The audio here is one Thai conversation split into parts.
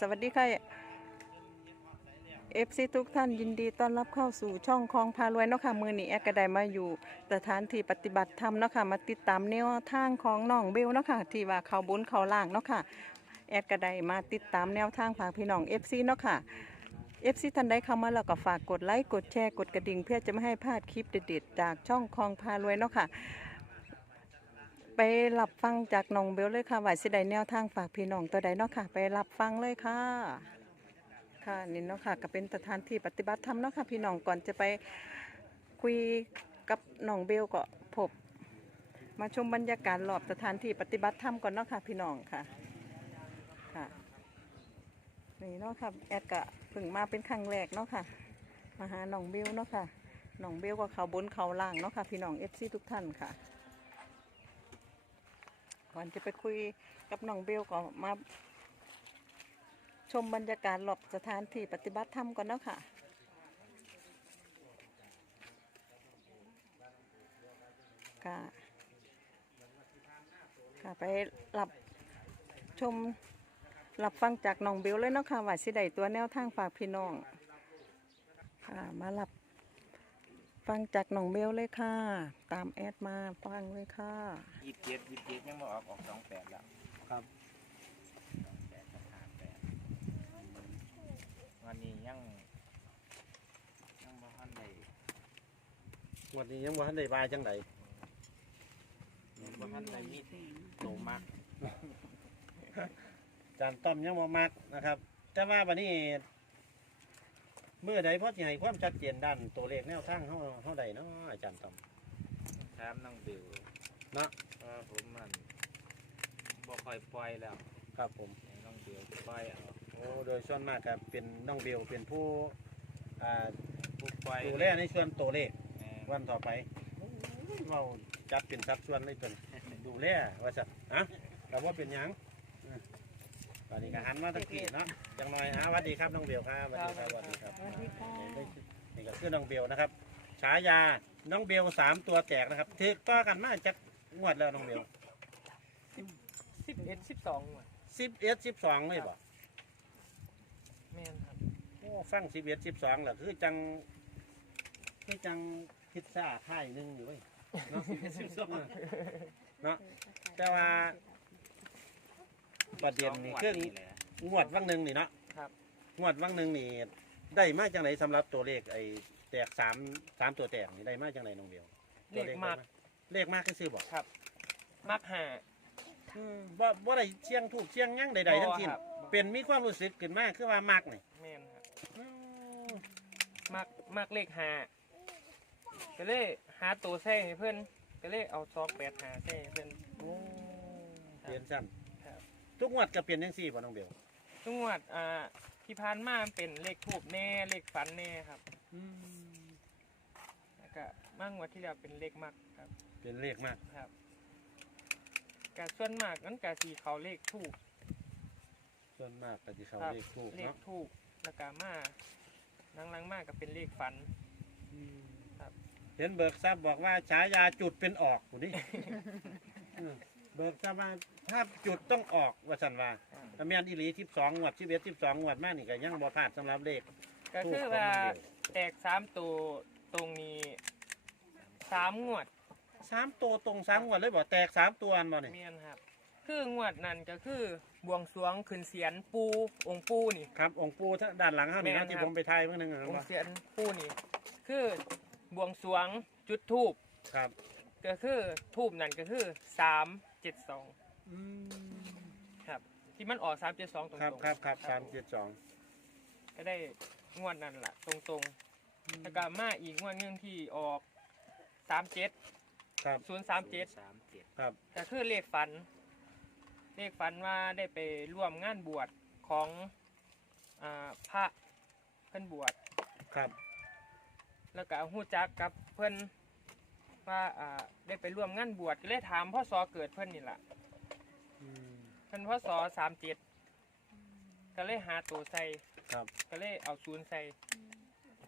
สวัสดีค่ะเอฟซีทุกท่านยินดีต้อนรับเข้าสู่ช่องคลองพารวยเนาะค่ะมือนี้แอดกระไดมาอยู่สถานที่ปฏิบัติธรรมเนาะค่ะมาติดตามแนวทางของน้องเบลเนาะค่ะที่ว่าเขาบุญเขาล่างเนาะค่ะแอดกระไดมาติดตามแนวทางฝากพี่น้องเอฟซีเนาะค่ะเอฟซีท่านใดเข้ามาแล้วก็ฝากกดไลค์กดแชร์กดกระดิ่งเพื่อจะไม่ให้พลาดคลิปเด็ดๆจากช่องคลองพารวยเนาะค่ะ ไปรับฟังจากน้องเบลเลยค่ะว่าสิไดแนวทางฝากพี่น้องตัวใดเนาะค่ะ ไปรับฟังเลยค่ะ ค่ะนี่เนาะค่ะก็เป็นสถานที่ปฏิบัติธรรมเนาะค่ะพี่น้องก่อนจะไปคุยกับน้องเบลก็พบ มาชมบรรยากาศรอบสถานที่ปฏิบัติธรรมก่อนเนาะค่ะพี่น้องค่ะค่ะนี่เนาะค่ะแอดกะเพิ่งมาเป็นครั้งแรกเนาะค่ะมาหาน้องเบลเนาะค่ะน้องเบลก็เขาบนเขาล่างเนาะค่ะพี่น้องเอฟซีทุกท่านค่ะ ก่อนจะไปคุยกับน้องเบลก็มา ชมบรรยากาศรอบสถานที่ปฏิบัติธรรมก่อนเนาะค่ะค่ะค่ะไปรับชมรับฟังจากน้องเบลเลยเนาะค่ะว่าสิได้ตัวแนวทางฝากพี่น้องค่ะมารับ ฟังจากน้องเบลเลยค่ะ ตามแอดมาฟังเลยค่ะยี่สิบเจ็ดยี่สิบเจ็ดยังมาออกออกสองแปดแล้วครับสองแปดกับห้าแปดวันนี้ยังยังบ่ทันได้วันนี้ยังบ่ทันได้บายจังไดยังบ่ทันได้มีโตมากจานต้อมยังบ่มักนะครับ แต่ว่าวันนี้ เมื่อใดพอสิให้ความชัดเจนด้านตัวเลขแนวทางเฮาเฮาใดเนาะอาจารย์ต้อม ถามน้องบิวเนาะเพราะว่าผมมันบ่ค่อยปล่อยแล้วครับผม ให้น้องบิวปล่อยเอาโอ้โดยส่วนมากครับเป็นน้องเบลเป็นผู้อ่าผู้ปล่อยดูแลในส่วนตัวเลขแม่นวันต่อไปเราจัดเป็นสัดส่วนเลยจนดูแลว่าสัตว์ฮะแต่ว่าเป็นหยังอะ ตอนนี้ก็หันมาตะกี้เนาะจังหน่อยฮะสวัสดีครับน้องเบลครับสวัสดีครับสวัสดีครับนี่ก็คือน้องเบลนะครับฉายาน้องเบลสามตัวแตกนะครับถือต่อกันมาจากงวดแล้วน้องเบลสิบเอ็ดสิบสองว่ะสิบเอ็ดสิบสองเลยบ่แม่นครับโอ้ฟังสิบเอ็ดสิบสองแหละคือจังคือจังพิซซ่าค่ายหนึ่งอยู่เว้ยเนาะสิบสองเนาะแต่ว่า ประเด็นนี่สงคือวัดเลยนะงวดวังหนึ่งนี่เนาะครับ งวดวังหนึ่งนี่ได้มาจังไหนสำหรับตัวเลขไอ้แตกสามสามตัวแตกนี่ได้มาจังไหนน้องเบลเลขมาก เลขมากคือซื้อบอกมักหาอืมว่าว่าได้เชียงถูกเชียงหยังใดๆทั้งสิ้นบ่ครับเป็นมีความรู้สึกขึ้นมาคือว่ามักนี่แม่นครับอืมมักมักเลขหาก็เลยหาตัวแท้ให้เพื่อนก็เลยเอาซอกแปดหาแท้ให้เพื่อน โอ้เปลี่ยนซ้ครับำ ทุกงวดก็เปลี่ยนยังสี่ป่ะน้องเบลทุกงวดอ่าที่ผ่านมามันเป็นเลขทูบแน่เลขฟันแน่ครับแล้วก็มางวดที่แล้วเป็นเลขมักครับ เป็นเลขมากครับกะส่วนมากนั้นกะสีเขาเลขทูบส่วนมากก็จะเขาครับเลขถูกเลขเนาะทูบแล้วก็มาหลังๆมากก็เป็นเลขฟันครับ เห็นเบิกทรัพย์บอกว่าฉายาจุดเป็นออกกูนี่อืม เบิกทรัพย์ว่าถ้าจุดต้องออกว่าสันว่าถ้าแม่นอีหลีทิบสองงวดทิบเอ็ดทิบสองงวดมากนี่ก็ยังบ่พลาดสำหรับเลข ก็คือว่าแตกสามตัวตรงนี้สามงวดสามตัวตรงสามงวดเลยบ่แตกสามตัวอันบ่นี่เมียนครับ คืองวดนั้นก็คือบวงสรวงขึ้นเสียนปูองค์ปูนี่ ครับ องค์ปู่ท่านด้านหลังเขานี่แม่นะนที่ครับผมไปถ่ายเมื่อนึงอะองว่าค์เสียนปูนี่ คือบวงสรวงจุดทูบครับ ก็คือทูบนั่นก็คือสาม เจ็ดสองครับ ที่มันออกสามเจ็ดสองตรงครับๆครับครับสามเจ็ดสองก็ได้งวดนั้นแหละตรงๆแล้วก็มาอีกงวดหนึงที่ออกสามเจ็ดครับศูนย์สามเจ็ด สามเจ็ดครับ ก็คือเลขฝัน เลขฝันว่าได้ไปร่วมงานบวชของอาพระเพิ่นบวช ครับ แล้วก็ฮู้จักกับเพิ่น ว่าอ่าได้ไปร่วมงานบวชก็เลยถามพ่อสอเกิดเพิ่นนี่แหละอืม เพิ่นพ่อสอสามเจ็ดก็เลยหาตัวใส่ครับ ก็เลยเอาศูนย์ใส่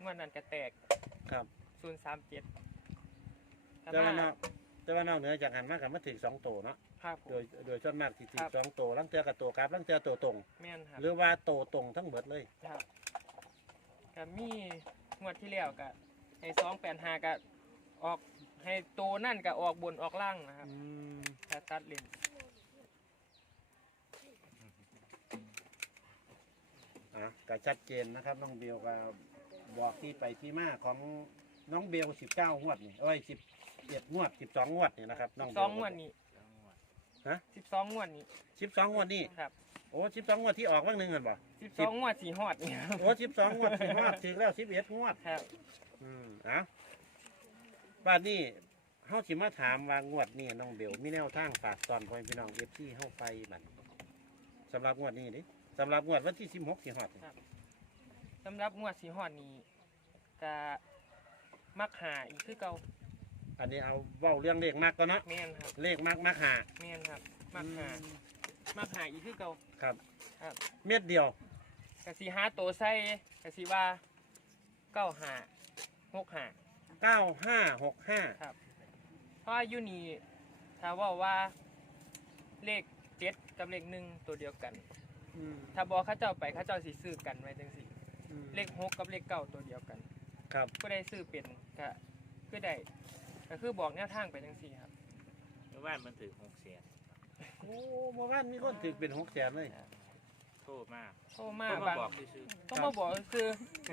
งวดนั้นก็แตกครับศูนย์สามเจ็ดแต่ว่านอกแต่ว่านอกเหนือจากหันมากกับมาถึงสองตัวเนาะครับผโดม ยโดยส่วนมากสิคติรัดบสองตัวลังเทือกับตัวกราฟลังเทือตัวตรง แม่นครับ หรือว่าตัวตรงทั้งหมดเลย ครับก็มีงวดที่แล้วก็ให้สองแปดห้าก็ออก ให้โตนั่นก็ออกบนออกล่างนะครับถ้าตัดเลนอะก็ชัดเจนนะครับ น้องเบลก็บอกที่ไปที่มาของน้องเบลสิบเก้างวดนี่โอ้ยสิบเอ็ดงวดสิบสองงวดนี่นะครับน้องเบล สองงวดนี้ฮะ สิบสองงวดนี้สิบสองงวดนี่ครับโอ้สิบสองงวดที่ออกบ้างหนึ่งเงินบ่ สิบสองงวดสี่หอดนี่ครับโอ้สิบสองงวดสิบงวดถึงแล้วสิบเอ็ดงวด ครับ อืมเอะ บ้านนี้เฮาสิมาถามว่างวดนี้น้องเบลมีแนวทางฝากตอนพ่อแม่พี่น้องเอฟซีเฮาไปบัดสำหรับงวดนี้ดิสำหรับงวดวันที่สิบหกสิฮอดนี่สำหรับงวดสี่หอดนี้ก็มักหาอีกคือเก่าอันนี้เอาเว้าเรื่องเลขมากก่อนเนาะแม่นครับเลขมากมากหาแม่นครับมักหามักหาอีกคือเก่า ครับ ครับ เม็ดเดียวกสิหาโตวใส่กสิว่าเก้าหาหกหา เก้าห้าหกห้าเพราะว่าอยูนี่ถ้าว่าว่าเลขเจ็ดกับเลขหนึ่งตัวเดียวกันถ้าบอกเข้าเจ้าไปเข้าเจ้าสิซื้อกันไว้จังสิเลขหกกับเลขเก้าตัวเดียวกัน ครับก็ได้ซื้อเป็นก็คือได้ก็คือบอกแนวทางไปจังสี่ครับเมื่อวานมันถือหกเสียนโอ้เมื่อวานมีคนถึกเป็นหกแสนเลย โทษมากโทรมาผมก็บางบอกซื่อต้องมาบอกคือ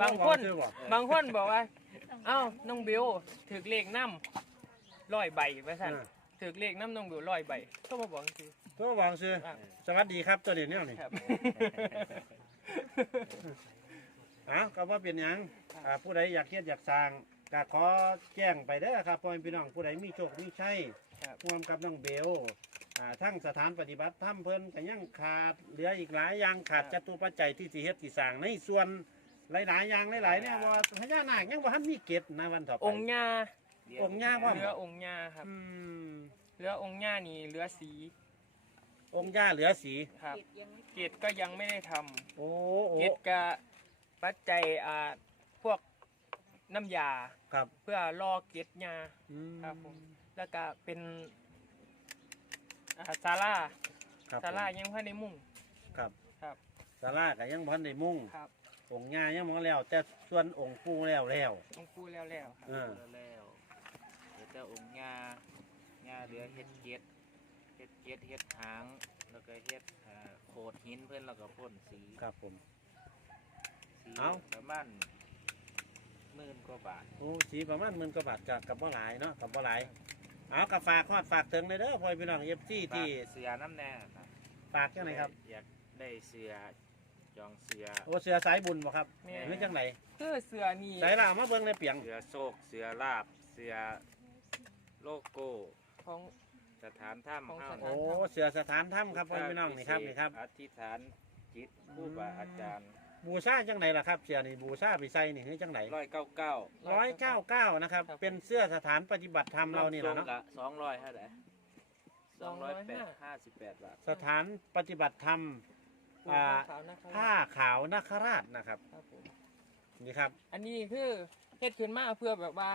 บางคนซื้อบ่บางคนบอกว่า เอ้าน้องบิวถือเลขน้ำร้อยใบไปสั่นอ่า ถือเลขน้ำน้องบิวร้อยใบต้องมาบอกคือโทรบอกซื้ออะสวัสดีครับตัวเดียวนี้นี่ครับเอ้าก็ว่าเป็นหยังอ่าผู้ใดอยากเฮ็ดอยากสร้างก็ขอแจ้งไปเด้อครับพ่อแม่พี่น้องผู้ใดมีโชคมีชัยครับ ร่วมกับน้องเบล อ่าทั้งสถานปฏิบัติธรรมเพิ่นก็ยังขาดเหลืออีกหลายอย่างขาดจตุปัจจัยที่สิเฮ็ดสิสร้างในส่วนหลายๆอย่างหลายๆเนี่ยว่าพญานาคยังบ่ทันมีเกตนะวันต่อไป องค์ย่าๆองค์ย่าว่า เรือองค์ย่าครับ อืมเรือองค์ย่านี่เรือสีองค์ย่าเหลือสี ครับ เกตก็ยังไม่ได้ทำโอ้โอ้เกตกับปัจจัยอ่าพวกน้ำยาครับเพื่อล่อเกตยา อืม ครับผม แล้วก็เป็น อ่าซาร่าครับซาร่าผมยังพันในมุ่งครับครับศาลาก็ยังบ่ทันได้มุ่งครับองค์ย่ายังบ่แล้ว แต่ส่วนองค์ปู่แล้วแล้วต้องคูแล้วแล้วครับเออแล้วเฮ็ดแต่องค์งาญาเหลือเฮ็ดเกล็ดเฮ็ดเกล็ดเฮ็ดหาง แล้วก็เฮ็ดอ่าโขดหินเพื่อนแล้วก็พ่นสีครับผมสีเอ้าประมาณหมื่นกว่าบาทโอ้สีประมาณหมื่นกว่าบาทกับกับบ่หลายเนาะกับบ่หลาย เอากับฝากฮอดฝากถึงเลยเด้อพ่อพี่น้อง FC ที่ฝากเสือน้ำแน่ครับฝากจังไดครับ อยากได้เสือจองเสือ โอ้เสือสายบุญบ่ครับแม่ หรือจังไหนคือเสือนี่สายล่ามาเบิ่งในเปียง เสือโศกเสือลาบ เสือโลโก้ ของ สถานถ้ำของเฮาสถานโอ้เสือสถานถ้ำครับพ่อพี่น้องนี่ครับนี่ครับ อธิษฐานจิตผู้บาอาจารย์ บูชาจังไหนล่ะครับเสือนี่บูชาไปใส่นี่คือจังไหนร้อยเก้าเก้า ร้อยเก้าเก้านะครับ เป็นเสื้อสถานปฏิบัติธรรมเรานี่แหละเนาะสองร้อยเท่าไหร่สองร้อยแปดห้าสิบแปดบาทสถานปฏิบัติธรรม ปูอ่า ขาวนะครับผ้าขาวนาคราชนะครับครับผมนี่ครับ อันนี้คือเฮ็ดขึ้นมาเพื่อแบบว่า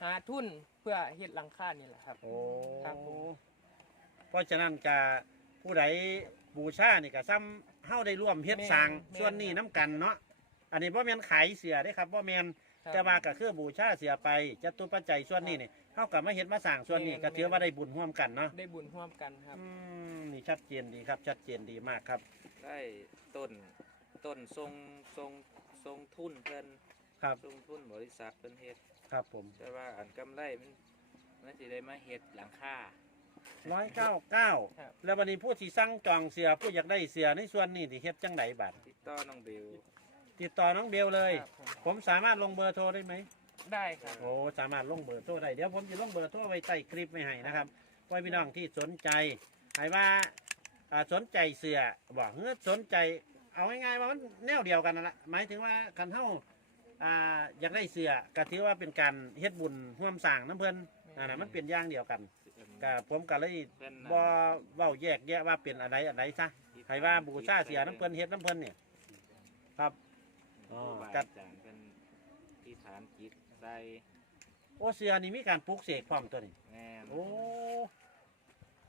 หาทุนเพื่อเฮ็ดหลังคานี่แหละครับ โอ้ครับผม เพราะฉะนั้นจะ ผู้ใดบูชานี่ก็ซ้ำเฮาได้ร่วมเฮ็ดสร้างส่วนนี้น้กันเนาะอันนี้บ่แม่นขายเสือเด้ครับบ่แม่นครับแต่ว่าก็คือบูชาเสือไปจตุปัจจัยส่วนนี้นี่เฮาก็มาเฮ็ดมาสร้างส่วนนี้แม่น ก็ถือว่าได้บุญร่วมกันเนาะได้บุญร่วมกันครับ อืมนี่ชัดเจนดีครับ ชัดเจนดีมากครับได้ต้นต้นทรงทรงทรงทุนเพิ่นครับทรงทุนบริษัทเพิ่นเฮ็ดครับผม แต่ว่าอันกำไรมันมันสิได้มาเฮ็ดหลังคา ร้อยเก้าเก้าครับ แล้ววันนี้ผู้ที่สั่งจองเสือผู้อยากได้เสือในส่วนนี้ที่เฮ็ดจังไดบัดติดต่อน้องเบลติดต่อน้องเบลเลย ครับผมผมสามารถลงเบอร์โทรได้ไหม ได้ครับ โอ้สามารถลงเบอร์โทรได้เดี๋ยวผมจะลงเบอร์โทรไว้ใต้คลิปไว้ให้นะครับไว้พี่น้องที่สนใจให้ว่าอ่าสนใจเสือบอกเฮ้ยสนใจ เอาง่ายๆว่ามันแนวเดียวกันนั่นแหละหมายถึงว่าคันเท่าอ่าอยากได้เสือก็ถือว่าเป็นการเฮ็ดบุญร่วมสร้างน้ำเพิ่นนั่นน่ะมันเป็นอย่างเดียวกัน ก็ผมก็เลยเพิ่นบ่เว้าแยกแยะว่าเป็นอะไรอะไรซะให้ว่าบูชาเสือน้ำเพิ่นเฮ็ดน้ำเพิ่นเนี่ย ครับ อ๋อครูบากัอาดจารย์เพิ่นที่ฐานจิตใส่โอ้เสือนี่มีการปลูกเสกพร้อมตัวนี้ แม่นโอ้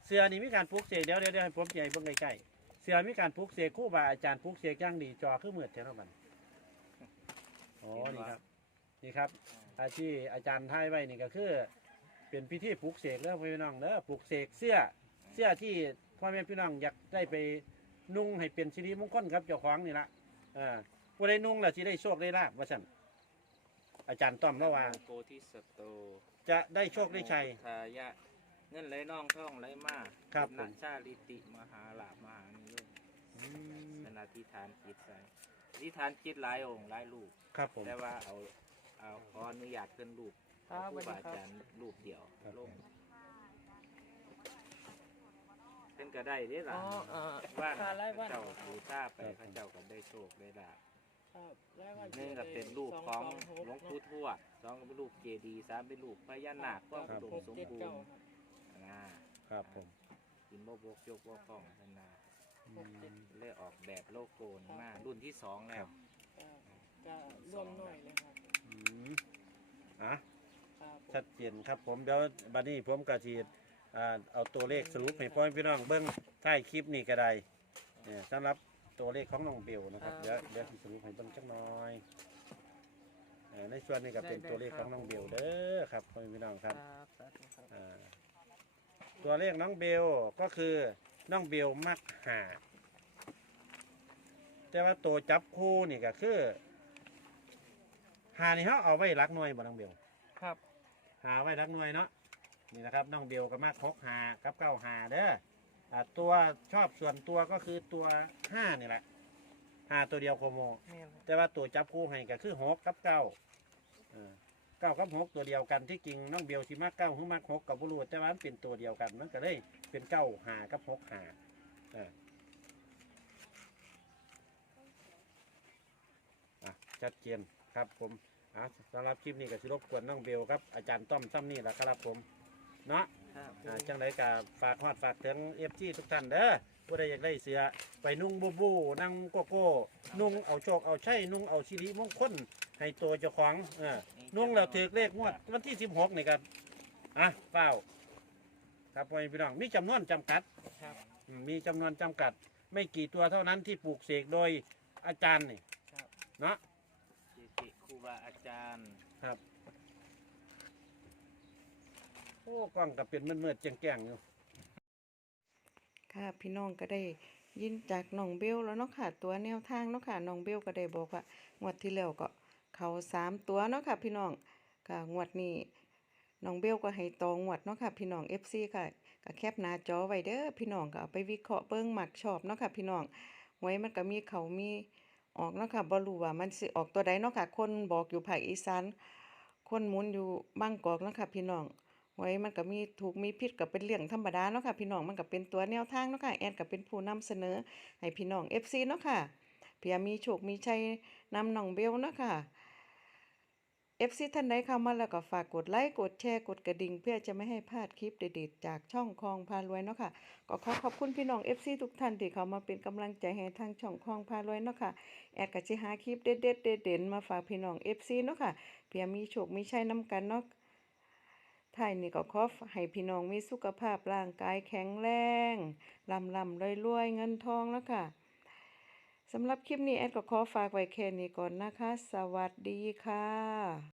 เสือนี่มีการปลูกเสกเดี๋ยวเดี๋ยวเดี๋ยวให้ผมใหญ่เบิ่งใกล้ๆเสือมีการปลูกเสกครู่บาอาจารย์ปลูกเสกอย่างดีจอคือมืดแท้เนาะมันอ๋อนี่ครับ นี่ครับ อาที่อาจารย์ท่ายไว้นี่ก็คือ เป็นพิธีปลูกเสกเด้อพี่น้องเด้อปลูกเสกเสื้อเสื้อที่พ่อแม่พี่น้องอยากได้ไปนุ่งให้เป็นสิริมงคลครับเจ้าของนี่ละอ่าผู้ใดนุ่งแล้วสิได้โชคได้ลาบว่าซั่นอาจารย์ต้อมแล้วว่า โกธิสตโตจะได้โชคได้ชัย ทายะ เงินไหลน่องท่องไหลมาครับนัผมชาลิติมหาลาภมหานิยมอืมเป็นอธิษฐานจิตใส่อธิษฐานจิตหลายองค์หลายรูปครับผม แต่ว่าเอาเอาขออนุญาตขึ้นรูป ครับครูบาสวัสดีครับ อาจารย์รูปเดียวครับ ลงเป็นก็ได้เด้ล่ะอ๋ออ่า ว่าค่าไล่วันเจ้าบูชาไปเขาเจ้าก็ได้โชคได้ลาภ ครับไล่วันหนึ่งก็เป็นรูปของสสหลวงปู่ทวดสองก็เป็นรูปเจดีย์สามเป็นรูปพญานาคก็อุดมหกสมเจ็ดบูเก้ารณ์ครับอ่าครับผมกินบ่บกยกบ่ฟ้องพันนาหกเจ็ดเลยออกแบบโลโก้นี้มารุ่นที่สองแล้ว ก็ก็ร่วมหน่อยเลยครับอืมอะครับผม ชัดเจนครับผมเดี๋ยวบัดนี้ผมกะทีอ่าเอาตัวเลขสรุปให้พ่อแม่พี่น้องเบิ้งท้ายคลิปนี้ก็ได้เนี่ยสำหรับตัวเลขของน้องเบลนะครับเดี๋ยวเดี๋ยวสิสรุปให้เบิ้งจักหน่อยเอ่อในส่วนนี้ก็เป็นตัวเลขของน้องเบลเด้อครับพ่อแม่พี่น้องคครัรับบสาธุครับอ่าตัวเลขน้องเบลก็คือน้องเบลมักหาแต่ว่าตัวจับคู่นี่ก็คือหานี่เขาเอาไว้รักหน่วยบ่น้องเบลครับ หาไว้รักหน่วยเนาะนี่นะครับน้องเบลก็มากพกหากับเก้าหาเด้ออ่าตัวชอบส่วนตัวก็คือตัวห้านี่แหละหาตัวเดียวโคโม แม่นครับแต่ว่าตัวจับคู่ให้ก็คือหกกับเก้าเออเก้ากับหกตัวเดียวกันที่จริงน้องเบลสิมากเก้าหรือมากหกกับบุรุษแต่ว่ามันเป็นตัวเดียวกันมันก็เลยเป็นเก้าหากับหกหาเอออะชัดเจนครับผม อะสำหรับคลิปนี้ก็สิรบกวนน้องเบลครับอาจารย์ต้อมซ้ำนี่แหละครับผมเนาะครับอ่าจังไรก็ฝากฮอดฝากถึงเอฟซีทุกท่านเด้อผู้ใดอยากได้เสือไปนุ่งบูบูนั่งโกโก้นุ่งเอาโชคเอาใช่นุ่งเอาชีริมงคลให้ตัวเจ้าของเออนุ่งแล้วถือเลขงวดวันที่สิบหกนี่ครับอะเฝ้าครับพ่อแม่พี่น้องมีจำนวนจำกัด ครับ อืมมีจำนวนจำกัด ไม่กี่ตัวเท่านั้นที่ปลูกเสกโดยอาจารย์นี่ครับ เนาะเจติค รูบาอาจารย์ครับโอ้กล้องก็เป็นมืดๆแจ้งๆอยู่ค่ะพี่น้องก็ได้ยินจากน้องเบลแล้วเนาะค่ะ ตัวแนวทางเนาะค่ะน้องเบลก็ได้บอกว่างวดที่แล้วก็เขาสามตัวเนาะค่ะ พี่น้องค่ะงวดนี้น้องเบลก็ให้ตองวดเนาะค่ะ พี่น้อง FC ค่ะก็แคปหน้าจอไว้เด้อพี่น้องก็เอาไปวิเคราะห์เบิ่งหมักชอบเนาะค่ะ พี่น้องหวยมันก็มีเขามี ออกเนาะค่ะบ่รู้ว่ามันสิออกตัวใดเนาะค่ะ คนบอกอยู่ภาคอีสานคนหมุนอยู่บางกอกเนาะค่ะพี่น้องไว้มันก็มีถูกมีผิดก็เป็นเรื่องธรรมดาเนาะค่ะพี่น้องมันก็เป็นตัวแนวทางเนาะค่ะแอนก็เป็นผู้นำเสนอให้พี่น้อง FC เนาะค่ะเพียมีโชคมีชัยนำน้องเบลเนาะค่ะ FC ท่านใดเข้ามาแล้วก็ฝากกดไลค์ กดแชร์ กดกระดิ่ง เพื่อจะไม่ให้พลาดคลิปเด็ดๆจากช่องคลองพารวยเนาะค่ะ ก็ขอขอบคุณพี่น้อง FC ทุกท่านที่เข้ามาเป็นกำลังใจให้ทางช่องคลองพารวยเนาะค่ะ แอดก็สิหาคลิปเด็ดๆเด่นๆมาฝากพี่น้อง FC เนาะค่ะ เพื่อมีโชค มีชัยนํกันเนาะท้ายนี้ก็ขอให้พี่น้องมีสุขภาพร่างกายแข็งแรงลำลำรวยรวยๆเงินทองแล้วค่ะ สำหรับคลิปนี้แอดก็ขอฝากไว้แค่นี้ก่อนนะคะ สวัสดีค่ะ